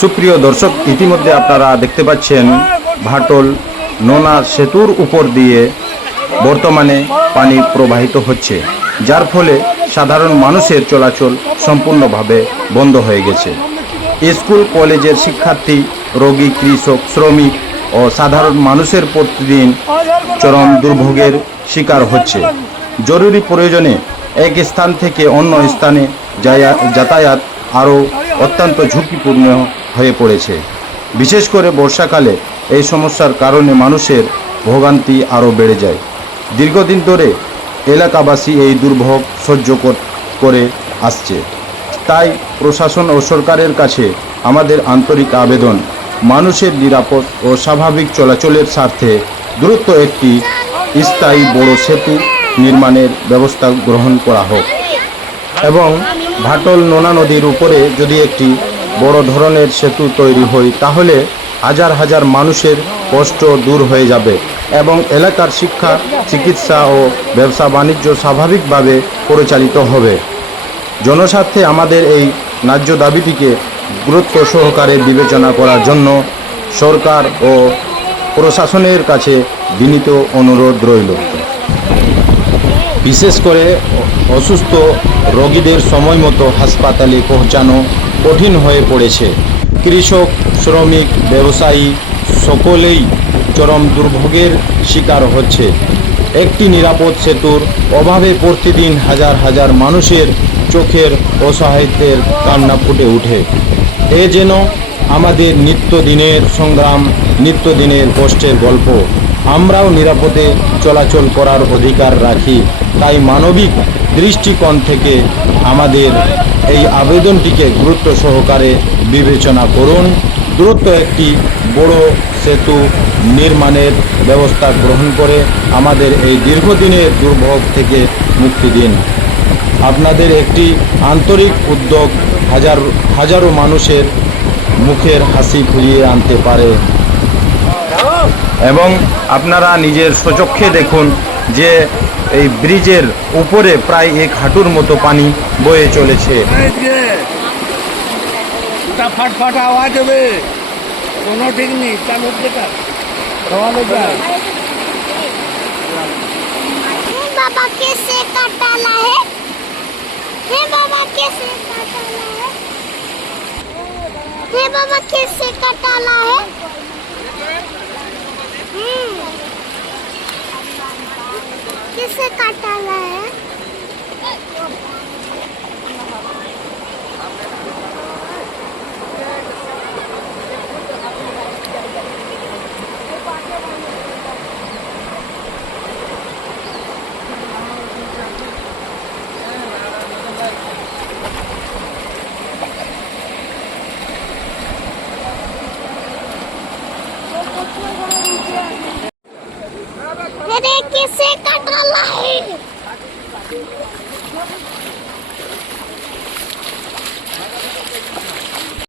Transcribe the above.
সুপ্রিয় দর্শক, ইতিমধ্যে আপনারা দেখতে পাচ্ছেন ভাটল নোনা সেতুর উপর দিয়ে বর্তমানে পানি প্রবাহিত হচ্ছে, যার ফলে সাধারণ মানুষের চলাচল সম্পূর্ণভাবে বন্ধ হয়ে গেছে। স্কুল কলেজের শিক্ষার্থী, রোগী, কৃষক, শ্রমিক ও সাধারণ মানুষের প্রতিদিন চরম দুর্ভোগের শিকার হচ্ছে। জরুরি প্রয়োজনে এক স্থান থেকে অন্য স্থানে যাতায়াত আরও অত্যন্ত ঝুঁকিপূর্ণ হয়ে পড়েছে। বিশেষ করে বর্ষাকালে এই সমস্যার কারণে মানুষের ভোগান্তি আরও বেড়ে যায়। দীর্ঘদিন ধরে এলাকাবাসী এই দুর্ভোগ সহ্য করে আসছে। তাই প্রশাসন ও সরকারের কাছে আমাদের আন্তরিক আবেদন, মানুষের নিরাপদ ও স্বাভাবিক চলাচলের স্বার্থে দ্রুত একটি স্থায়ী বড় সেতু নির্মাণের ব্যবস্থা গ্রহণ করা হোক এবং ভাটল নোনা নদীর উপরে যদি একটি বড় ধরনের সেতু তৈরি হয়, তাহলে হাজার হাজার মানুষের কষ্ট দূর হয়ে যাবে এবং এলাকার শিক্ষা, চিকিৎসা ও ব্যবসা বাণিজ্য স্বাভাবিকভাবে পরিচালিত হবে। জনস্বার্থে আমাদের এই ন্যায্য দাবিটিকে গুরুত্ব সহকারে বিবেচনা করার জন্য সরকার ও প্রশাসনের কাছে বিনীত অনুরোধ রইল। বিশেষ করে অসুস্থ রোগীদের সময় মতো হাসপাতালে পৌঁছানো কঠিন হয়ে পড়েছে। কৃষক, শ্রমিক, ব্যবসায়ী সকলেই চরম দুর্ভোগের শিকার হচ্ছে। একটি নিরাপদ সেতুর অভাবে প্রতিদিন হাজার হাজার মানুষের চোখের অসহায়ত্বের কান্না ফুটে ওঠে। এ যেন আমাদের নিত্যদিনের সংগ্রাম, নিত্যদিনের কষ্টের গল্প। আমরাও নিরাপদে চলাচল করার অধিকার রাখি। তাই মানবিক দৃষ্টিকোণ থেকে আমাদের এই আবেদনটিকে গুরুত্ব সহকারে বিবেচনা করুন। দ্রুত একটি বড় সেতু নির্মাণের ব্যবস্থা গ্রহণ করে আমাদের এই দীর্ঘদিনের দুর্ভোগ থেকে মুক্তি দিন। আপনাদের একটি আন্তরিক উদ্যোগ হাজারো মানুষের মুখের হাসি ফিরিয়ে আনতে পারে এবং আপনারা নিজের স্বচক্ষে দেখুন যে এই ব্রিজের উপরে প্রায় 1 হাঁটুর মতো পানি বয়ে চলেছে। ফাটফাট আওয়াজ হবে, কোনো ঠিক নেই। बाबा कैसे कटाला है? हे बाबा कैसे कटाला है? हे बाबा कैसे कटाला है? कैसे कटाला है? अरे कैसे कटाला है?